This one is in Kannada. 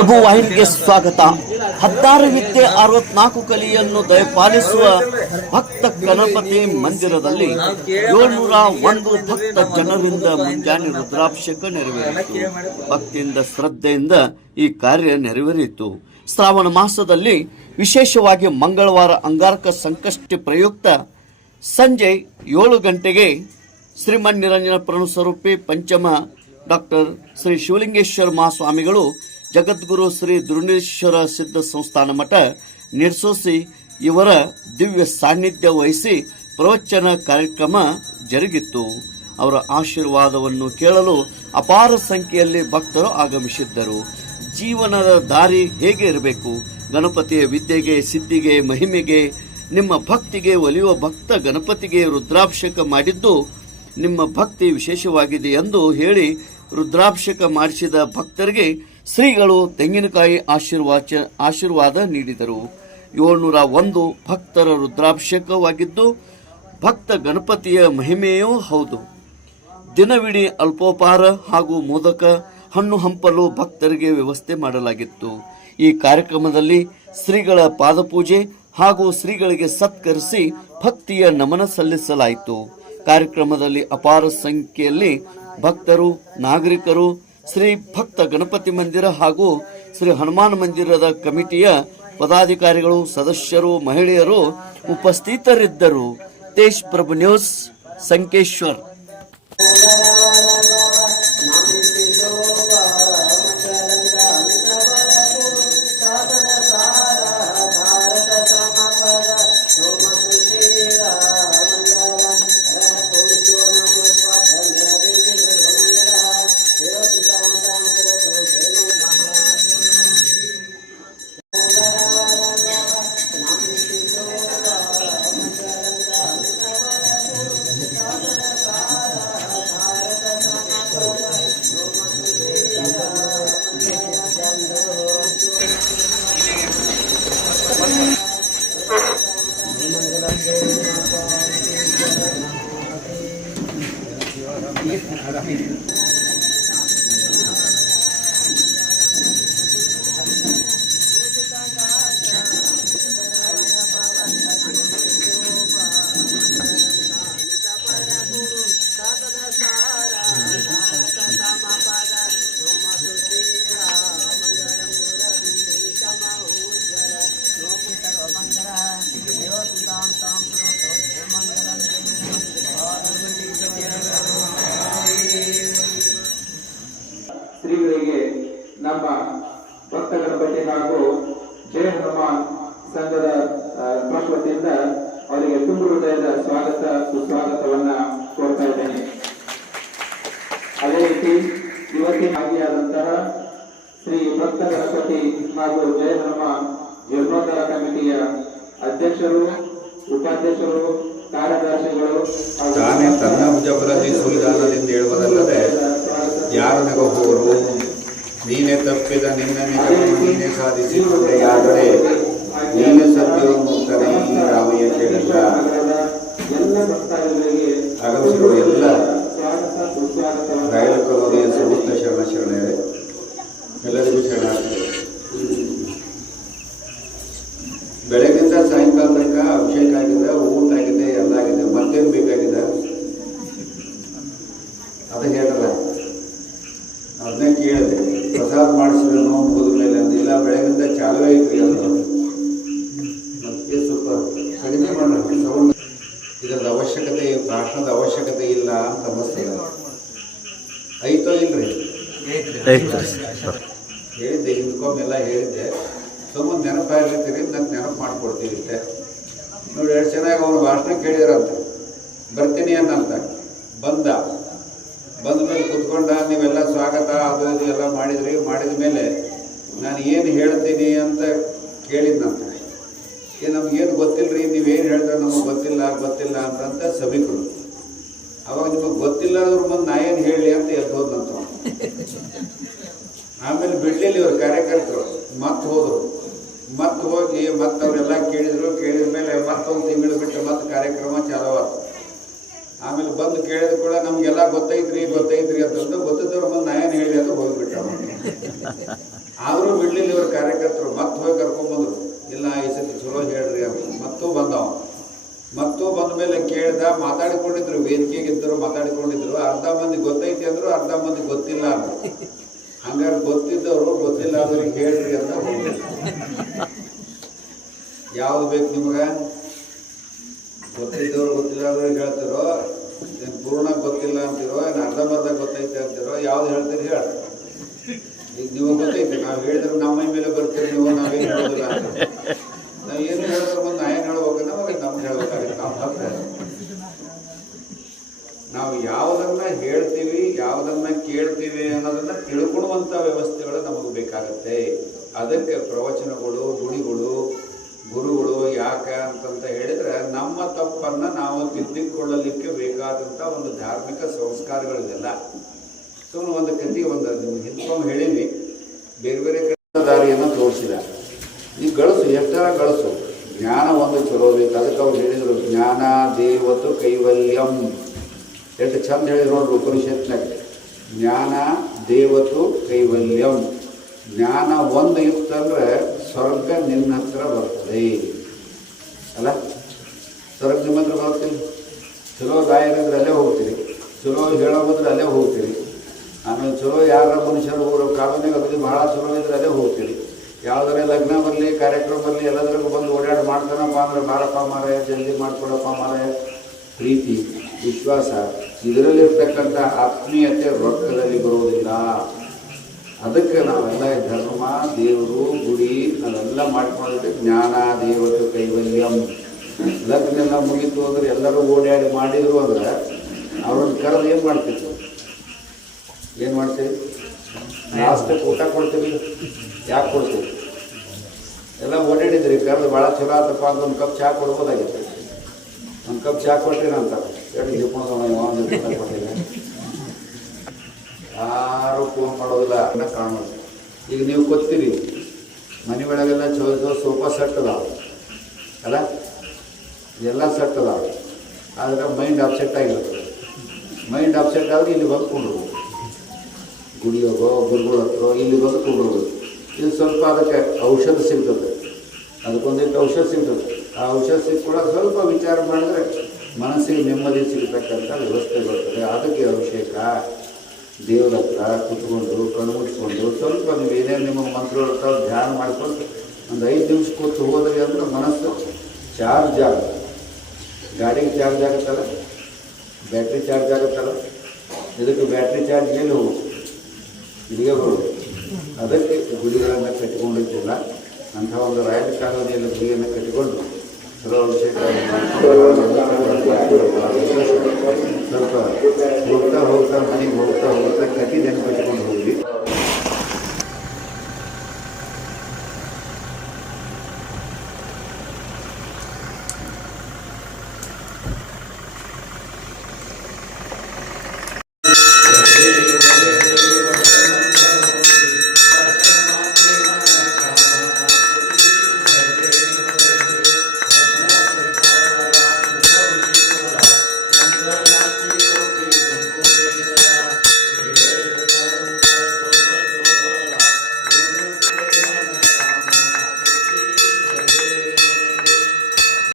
ಪ್ರಭು ವಾಹಿನಿಗೆ ಸ್ವಾಗತ. ಹತ್ತಾರು ವಿದ್ಯೆ ಅರವತ್ನಾಲ್ಕು ಕಲಿಯನ್ನು ದಯಪಾಲಿಸುವ ಭಕ್ತ ಗಣಪತಿ ಮಂದಿರದಲ್ಲಿ ಏಳ್ನೂರ ಒಂದು ಭಕ್ತ ಜನರಿಂದ ಮುಂಜಾನೆ ರುದ್ರಾಭಿಷೇಕ ನೆರವೇರಿತು. ಭಕ್ತಿಯಿಂದ, ಶ್ರದ್ಧೆಯಿಂದ ಈ ಕಾರ್ಯ ನೆರವೇರಿತು. ಶ್ರಾವಣ ಮಾಸದಲ್ಲಿ ವಿಶೇಷವಾಗಿ ಮಂಗಳವಾರ ಅಂಗಾರಕ ಸಂಕಷ್ಟಿ ಪ್ರಯುಕ್ತ ಸಂಜೆ ಏಳು ಗಂಟೆಗೆ ಶ್ರೀಮನ್ ನಿರಂಜನ ಸ್ವರೂಪಿ ಪಂಚಮ ಡಾಕ್ಟರ್ ಶ್ರೀ ಶಿವಲಿಂಗೇಶ್ವರ ಮಹಾಸ್ವಾಮಿಗಳು ಜಗದ್ಗುರು ಶ್ರೀ ದುರ್ನೇಶ್ವರ ಸಿದ್ಧ ಸಂಸ್ಥಾನ ಮಠ ನಿರ್ಸೋಸಿ ಇವರ ದಿವ್ಯ ಸಾನ್ನಿಧ್ಯ ವಹಿಸಿ ಪ್ರವಚನ ಕಾರ್ಯಕ್ರಮ ಜರುಗಿತ್ತು. ಅವರ ಆಶೀರ್ವಾದವನ್ನು ಕೇಳಲು ಅಪಾರ ಸಂಖ್ಯೆಯಲ್ಲಿ ಭಕ್ತರು ಆಗಮಿಸಿದ್ದರು. ಜೀವನದ ದಾರಿ ಹೇಗೆ ಇರಬೇಕು? ಗಣಪತಿಯ ವಿದ್ಯೆಗೆ, ಸಿದ್ಧಿಗೆ, ಮಹಿಮೆಗೆ, ನಿಮ್ಮ ಭಕ್ತಿಗೆ ಒಲಿಯುವ ಭಕ್ತ ಗಣಪತಿಗೆ ರುದ್ರಾಭಿಷೇಕ ಮಾಡಿದ್ದು ನಿಮ್ಮ ಭಕ್ತಿ ವಿಶೇಷವಾಗಿದೆ ಎಂದು ಹೇಳಿ ರುದ್ರಾಭಿಷೇಕ ಮಾಡಿಸಿದ ಭಕ್ತರಿಗೆ ಶ್ರೀಗಳು ತೆಂಗಿನಕಾಯಿ ಆಶೀರ್ವಾಚ, ಆಶೀರ್ವಾದ ನೀಡಿದರು. ಏಳ್ನೂರ ಒಂದು ಭಕ್ತರ ರುದ್ರಾಭಿಷೇಕವಾಗಿದ್ದು, ಭಕ್ತ ಗಣಪತಿಯ ಮಹಿಮೆಯೂ ಹೌದು. ದಿನವಿಡೀ ಅಲ್ಪೋಪಾರ ಹಾಗೂ ಮೋದಕ ಹಣ್ಣು ಹಂಪಲು ಭಕ್ತರಿಗೆ ವ್ಯವಸ್ಥೆ ಮಾಡಲಾಗಿತ್ತು. ಈ ಕಾರ್ಯಕ್ರಮದಲ್ಲಿ ಶ್ರೀಗಳ ಪಾದಪೂಜೆ ಹಾಗೂ ಶ್ರೀಗಳಿಗೆ ಸತ್ಕರಿಸಿ ಭಕ್ತಿಯ ನಮನ ಸಲ್ಲಿಸಲಾಯಿತು. ಕಾರ್ಯಕ್ರಮದಲ್ಲಿ ಅಪಾರ ಸಂಖ್ಯೆಯಲ್ಲಿ ಭಕ್ತರು, ನಾಗರಿಕರು, ಶ್ರೀ ಭಕ್ತ ಗಣಪತಿ ಮಂದಿರ ಹಾಗೂ ಶ್ರೀ ಹನುಮಾನ್ ಮಂದಿರದ ಕಮಿಟಿಯ ಪದಾಧಿಕಾರಿಗಳು, ಸದಸ್ಯರು, ಮಹಿಳೆಯರು ಉಪಸ್ಥಿತರಿದ್ದರು. Tej Prabhu news, Sankeshwar. ahora mismo. ಶ್ರೀಗಳಿಗೆ ನಮ್ಮ ಭಕ್ತ ಗಣಪತಿ ಹಾಗೂ ಜಯ ಹನುಮಾನ್ ಸಂಘದ ಆ, ಅವರಿಗೆ ತುಂಬು ಹೃದಯದ ಸ್ವಾಗತ ಸುಸ್ವಾಗತವನ್ನ ಕೊಡ್ತಾ ಇದ್ದೇನೆ. ಅದೇ ರೀತಿ ಇವತ್ತಿನ ಭಾಗಿಯಾದಂತಹ ಶ್ರೀ ಭಕ್ತ ಗಣಪತಿ ಹಾಗೂ ಜಯ ಹನುಮಾನ್ ಜೀರ್ಣೋದ್ಧಾರ ಕಮಿಟಿಯ ಅಧ್ಯಕ್ಷರು ಉಪಾಧ್ಯಕ್ಷರು ಕಾರ್ಯದರ್ಶಿಗಳು ಹಾಗೂ ತಾನೇ ತನ್ನ ಹೇಳುವುದಲ್ಲದೆ ಯಾರನಿಗೂ ಹೋರು ನೀನೆ ತಪ್ಪಿದ ನಿನ್ನ ನಿಜವನ್ನು ನೀನೆ ಸಾಧಿಸಿಕೊಂಡೆ. ಯಾದರೆ ನೀನೇ ಸತ್ಯೋನ್ಮುಕ್ತನೇ ಈ ರಾಮಯ್ಯ ಕೇಳಿಲ್ಲ. ಆಗಮಿಸಿರುವ ಎಲ್ಲ ರಾಯಲ ಕಲೋನಿಯ ಸಮಸ್ತ ಶರಣ ಶರಣರೇ. ಎಲ್ಲರಿಗೂ ಶರಣಾರ್ಥಿ ಭಾಷಣದ ಅವಶ್ಯಕತೆ ಇಲ್ಲ ಅಂತ ಅನ್ನಿಸ್ತದೆ ಐತೋ ಇಲ್ರಿ? ಹೇಳಿದ್ದೆ ಹಿಂದ್ಕೊಮ್ಮೆಲ್ಲ ಹೇಳಿದ್ದೆ. ಸುಮ್ಮನೆ ನೆನಪಾಗಿರ್ತೀರಿ ನಂಗೆ ನೆನಪು ಮಾಡ್ಕೊಡ್ತೀವಿ ಅಂತೆ ನೋಡಿ ಎರಡು ಚೆನ್ನಾಗಿ ಅವನು ಭಾಷಣ ಕೇಳಿದ್ರಂತ. ಬರ್ತೀನಿ ಅನ್ನಂತ. ಬಂದ. ಬಂದ ಮೇಲೆ ಕುತ್ಕೊಂಡ ನೀವೆಲ್ಲ ಸ್ವಾಗತ ಅದು ಇದು ಎಲ್ಲ ಮಾಡಿದ್ರಿ. ಮಾಡಿದ ಮೇಲೆ ನಾನು ಏನು ಹೇಳ್ತೀನಿ ಅಂತ ಕೇಳಿದ್ನಂತ. ಏ ನಮ್ಗೇನು ಗೊತ್ತಿಲ್ಲರಿ ನೀವೇನು ಹೇಳ್ತಾರೆ ನಮಗೆ ಗೊತ್ತಿಲ್ಲ ಗೊತ್ತಿಲ್ಲ ಅಂತಂತ ಸಭಿಕರು ಅವಾಗ ನಿಮಗೆ ಗೊತ್ತಿಲ್ಲ ಅದ್ರ ಮುಂದೆ ನಾ ಏನು ಹೇಳಿ ಅಂತ ಎದ್ದು ಹೋದ್ನಂತ ಆಮೇಲೆ ಬಿಡ್ಲಿಲ್ಲ ಇವರು ಕಾರ್ಯಕರ್ತರು ಮತ್ತೆ ಹೋದ್ರು. ಮತ್ತೆ ಹೋಗಿ ಮತ್ತೆ ಅವರೆಲ್ಲ ಕೇಳಿದ್ರು ಕೇಳಿದ ಮೇಲೆ ಮತ್ತೊಂದು ತಿಂಗಳು ಬಿಟ್ಟು ಮತ್ತೆ ಕಾರ್ಯಕ್ರಮ ಚಾಲುವಾತು. ಆಮೇಲೆ ಬಂದು ಕೇಳಿದ ಕೂಡ ನಮಗೆಲ್ಲ ಗೊತ್ತೈತ್ರಿ ಗೊತ್ತೈತ್ರಿ ಅಂತಂದು ಗೊತ್ತಿದ್ದವ್ರ ಮುಂದೆ ನಾ ಏನು ಹೇಳಿದೆ ಅಂತ ಹೋಗ್ಬಿಟ್ಟ ಅವ. ಆದರೂ ಬಿಡ್ಲಿಲ್ಲ ಇವ್ರ ಕಾರ್ಯಕರ್ತರು ಮತ್ತೆ ಹೋಗಿ ಕರ್ಕೊಂಡ್ಬಂದ್ರು ಇಲ್ಲ ಈ ಸತಿ ಚಲೋ ಹೇಳ್ರಿ ಅಂತ ಮತ್ತೂ ಬಂದವ ಮತ್ತೂ ಬಂದ ಮೇಲೆ ಕೇಳ್ದ ಮಾತಾಡಿಕೊಂಡಿದ್ರು ವೇದಿಕೆಗಿದ್ದರು ಮಾತಾಡಿಕೊಂಡಿದ್ರು, ಅರ್ಧ ಮಂದಿ ಗೊತ್ತೈತಿ ಅಂದ್ರು ಅರ್ಧ ಮಂದಿ ಗೊತ್ತಿಲ್ಲ ಅಂದ್ರು. ಹಂಗಾರೆ ಗೊತ್ತಿದ್ದವರು ಗೊತ್ತಿಲ್ಲ ಅಂದ್ರೆ ಹೇಳ್ರಿ ಅಂತ. ಯಾವ್ದು ಬೇಕು ನಿಮಗೆ? ಗೊತ್ತಿದ್ದವ್ರು ಗೊತ್ತಿಲ್ಲ ಅಂದ್ರೆ ಹೇಳ್ತಿರೋ ಪೂರ್ಣ ಗೊತ್ತಿಲ್ಲ ಅಂತಿರೋ, ಏನು ಅರ್ಧಂಬರ್ಧ ಗೊತ್ತೈತೆ ಅಂತಿರೋ, ಯಾವ್ದು ಹೇಳ್ತೀರಿ ಹೇಳ. ಈಗ ನೀವು ಗೊತ್ತೈತೆ, ನಾವು ಹೇಳಿದ್ರೆ ನಮ್ಮ ಮೇಲೆ ಬರ್ತೀರಿ ನೀವು, ನಾವೇನು ಹೇಳೋದಿಲ್ಲ ಅಂತ ನಾವು ಏನು ಹೇಳಿದ್ರೆ ಮುಂದೆ ನಾ ಏನು ಹೇಳ್ಬೇಕು ನಮಗೆ ನಮ್ಗೆ ಹೇಳ್ಬೇಕಾಗುತ್ತೆ ನಾವು ಹತ್ರ ನಾವು ಯಾವುದನ್ನ ಹೇಳ್ತೀವಿ ಯಾವುದನ್ನ ಕೇಳ್ತೀವಿ ಅನ್ನೋದನ್ನ ತಿಳ್ಕೊಳ್ಳುವಂತ ವ್ಯವಸ್ಥೆಗಳು ನಮಗೆ ಬೇಕಾಗುತ್ತೆ. ಅದಕ್ಕೆ ಪ್ರವಚನಗಳು ಗುಣಿಗಳು ಗುರುಗಳು ಯಾಕೆ ಅಂತಂತ ಹೇಳಿದ್ರೆ ನಮ್ಮ ತಪ್ಪನ್ನ ನಾವು ತಿದ್ದಿಕೊಳ್ಳಲಿಕ್ಕೆ ಬೇಕಾದಂತ ಒಂದು ಧಾರ್ಮಿಕ ಸಂಸ್ಕಾರಗಳಿದೆಲ್ಲ. ಸುಮ್ಮನೆ ಒಂದು ಕತಿ ಒಂದು ನಿಮ್ಗೆ ಹಿಂದ್ಕೊಂಡು ಹೇಳೀನಿ. ಬೇರೆ ಬೇರೆ ಕಡೆ ದಾರಿಯನ್ನು ತೋರಿಸಿದ. ಈ ಗಳಸು, ಎಷ್ಟರ ಗಳಸು? ಜ್ಞಾನ ಒಂದು ಚಲೋ ಬೇಕು. ಅದಕ್ಕೆ ಅವ್ರು ಹೇಳಿದರು, ಜ್ಞಾನ ದೇವತು ಕೈವಲ್ಯಂ. ಎಷ್ಟು ಚಂದ ಹೇಳಿದ್ರು ನೋಡ್ರಿ ಉಪನಿಷತ್ನಾಗ ಜ್ಞಾನ ದೇವತು ಕೈವಲ್ಯಂ. ಜ್ಞಾನ ಒಂದು ಇತ್ತಂದ್ರೆ ಸ್ವರ್ಗ ನಿನ್ನ ಹತ್ರ ಬರ್ತದೆ. ಅಲ್ಲ? ಸ್ವರ್ಗ ನಿಮ್ಮ ಹತ್ರ ಬರ್ತೀನಿ ಚಲೋ ಗಾಯನಿದ್ರೆ ಅಲ್ಲೇ ಹೋಗ್ತೀರಿ. ಚಲೋ ಹೇಳೋದ್ರೆ ಅಲ್ಲೇ ಹೋಗ್ತೀರಿ. ಆಮೇಲೆ ಚಲೋ ಯಾರ ಮನುಷ್ಯರು ಹೋಗೋ ಕಾಲೋನಿಗೆ ಅಗದಿ ಬಹಳ ಚಲೋ ಇದ್ರೆ ಅಲ್ಲೇ ಹೋಗ್ತೀರಿ. ಯಾವುದರ ಲಗ್ನ ಬರಲಿ, ಕಾರ್ಯಕ್ರಮ ಬರಲಿ ಎಲ್ಲದರಿಗೂ ಬಂದು ಓಡಾಡಿ ಮಾಡ್ತಾನಪ್ಪ ಅಂದ್ರೆ, ಬಾರಪ್ಪ ಮಾರಾಯ, ಜಲ್ದಿ ಮಾಡ್ಕೊಡಪ್ಪ ಮಾರಾಯ. ಪ್ರೀತಿ, ವಿಶ್ವಾಸ. ಇದರಲ್ಲಿರ್ತಕ್ಕಂಥ ಆತ್ಮೀಯತೆ ರೊಕ್ಕದಲ್ಲಿ ಬರುವುದಿಲ್ಲ. ಅದಕ್ಕೆ ನಾವೆಲ್ಲ ಧರ್ಮ, ದೇವರು, ಗುಡಿ, ಅದೆಲ್ಲ ಮಾಡ್ಕೊಂಡಿದ್ರೆ ಜ್ಞಾನ, ದೇವತೆ, ಕೈವಲ್ಯಂ. ಲಗ್ನ ಮುಗಿತು ಅಂದ್ರೆ ಎಲ್ಲರೂ ಓಡಾಡಿ ಮಾಡಿದ್ರು ಅಂದ್ರೆ ಅವ್ರನ್ನ ಕರೆದು ಏನು ಮಾಡ್ತಿದ್ರು ಏನು ಮಾಡ್ತೀವಿ ಲಾಸ್ಟಕ್ಕೆ ಊಟ ಕೊಡ್ತೀವಿ ಯಾಕೆ ಕೊಡ್ತೀವಿ ಎಲ್ಲ ಓಡಾಡಿದ್ರಿ, ಕರೆದು ಭಾಳ ಚಲೋ ಆತಪ್ಪ ಅಂತ ಒಂದು ಕಪ್ ಚಹಾ ಕೊಡ್ಬೋದಾಗಿತ್ತು. ಒಂದು ಕಪ್ ಚಹಾ ಅಂತ ಯಾರು ಫೋನ್ ಮಾಡೋದಿಲ್ಲ ಕಾಣೋದು. ಈಗ ನೀವು ಗೊತ್ತೀರಿ ಮನೆ ಒಳಗೆಲ್ಲ ಚಲೋ ಚಲೋ ಸೋಫಾ ಸೆಟ್ ಅದಾವ. ಅಲ್ಲ? ಎಲ್ಲ ಸೆಟ್ ಅದಾವ. ಆದ್ರೆ ಮೈಂಡ್ ಅಪ್ಸೆಟ್ ಆಗಿರ್ತದೆ ಮೈಂಡ್ ಅಪ್ಸೆಟ್ ಆದ್ರೆ ಇಲ್ಲಿ ಬದುಕೊಂಡು ಗುಡಿಯೋಗೋ, ಗುರುಗಳ ಹತ್ರ ಇಲ್ಲಿ ಬಂದು ಕುಂಡ್ರಬೇಕು. ಇಲ್ಲಿ ಸ್ವಲ್ಪ ಅದಕ್ಕೆ ಔಷಧ ಸಿಗ್ತದೆ. ಅದಕ್ಕೊಂದಿಟ್ಟು ಔಷಧ ಸಿಗ್ತದೆ. ಆ ಔಷಧ ಸಿಕ್ಕ ಸ್ವಲ್ಪ ವಿಚಾರ ಮಾಡಿದ್ರೆ ಮನಸ್ಸಿಗೆ ನೆಮ್ಮದಿ ಸಿಗತಕ್ಕಂಥ ವ್ಯವಸ್ಥೆ ಬರ್ತದೆ. ಅದಕ್ಕೆ ಅಭಿಷೇಕ. ದೇವ್ರ ಹತ್ರ ಕುತ್ಕೊಂಡು, ಕಣ್ಣು ಮುಚ್ಕೊಂಡು, ಸ್ವಲ್ಪ ನೀವು ಏನೇನು ನಿಮ್ಮ ಮಂತ್ರಗಳ ಧ್ಯಾನ ಮಾಡಿಕೊಂಡು ಒಂದು ಐದು ನಿಮಿಷ ಕೂತು ಹೋದ್ರಿ ಅಂದ್ರೆ ಮನಸ್ಸು ಚಾರ್ಜ್ ಆಗುತ್ತೆ. ಗಾಡಿಗೆ ಚಾರ್ಜ್ ಆಗುತ್ತಲ್ಲ? ಬ್ಯಾಟ್ರಿ ಚಾರ್ಜ್ ಆಗುತ್ತಲ್ಲ? ಇದಕ್ಕೆ ಬ್ಯಾಟ್ರಿ ಚಾರ್ಜ್ ಏನು ಇಲ್ಲಿಗೆ ಬರೋದು. ಅದಕ್ಕೆ ಗುಡಿಗಳನ್ನು ಕಟ್ಟಿಕೊಂಡಿದ್ದಿಲ್ಲ ಅಂಥ ಒಂದು ರಾಯಲ್ ಕಾಲೋನಿಯಲ್ಲಿ ಗುಡಿಯನ್ನು ಕಟ್ಟಿಕೊಂಡು ಹೋಗ್ತಾ ಹೋಗ್ತಾ ಮನೆಗೆ ಹೋಗ್ತಾ ಹೋಗ್ತಾ ಕಟ್ಟಿ ನೆನಪಿಟ್ಕೊಂಡು ಹೋಗಿ